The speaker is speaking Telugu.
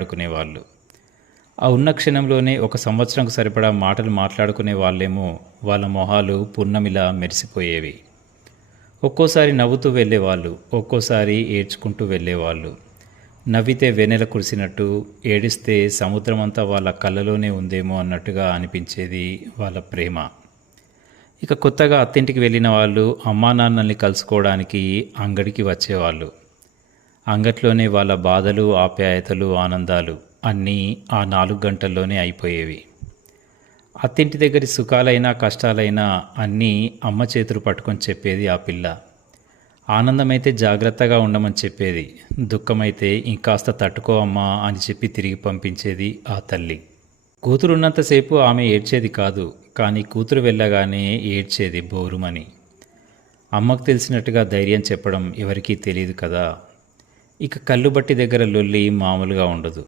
ఆడుకునేవాళ్ళు. ఆ ఉన్న క్షణంలోనే 1 సంవత్సరంకు సరిపడా మాటలు మాట్లాడుకునే వాళ్ళేమో వాళ్ళ మొహాలు పున్నమిలా మెరిసిపోయేవి. ఒక్కోసారి నవ్వుతూ వెళ్ళేవాళ్ళు, ఒక్కోసారి ఏడ్చుకుంటూ వెళ్ళేవాళ్ళు. నవ్వితే వెన్నెల కురిసినట్టు, ఏడిస్తే సముద్రమంతా వాళ్ళ కళ్ళలోనే ఉందేమో అన్నట్టుగా అనిపించేది వాళ్ళ ప్రేమ. ఇక కొత్తగా అత్తింటికి వెళ్ళిన వాళ్ళు అమ్మానాన్నల్ని కలుసుకోవడానికి అంగడికి వచ్చేవాళ్ళు. అంగట్లోనే వాళ్ళ బాధలు, ఆప్యాయతలు, ఆనందాలు అన్నీ ఆ 4 గంటల్లోనే అయిపోయేవి. అత్తింటి దగ్గరి సుఖాలైనా కష్టాలైనా అన్నీ అమ్మ చేతులు పట్టుకొని చెప్పేది ఆ పిల్ల. ఆనందమైతే జాగ్రత్తగా ఉండమని చెప్పేది, దుఃఖమైతే ఇంకాస్త తట్టుకో అమ్మా అని చెప్పి తిరిగి పంపించేది ఆ తల్లి. కూతురున్నంతసేపు ఆమె ఏడ్చేది కాదు, కానీ కూతురు వెళ్ళగానే ఏడ్చేది బోరుమని. అమ్మకు తెలిసినట్టుగా ధైర్యం చెప్పడం ఎవరికీ తెలియదు కదా. ఇక కల్లుబట్టి దగ్గర లొల్లి మామూలుగా ఉండదు.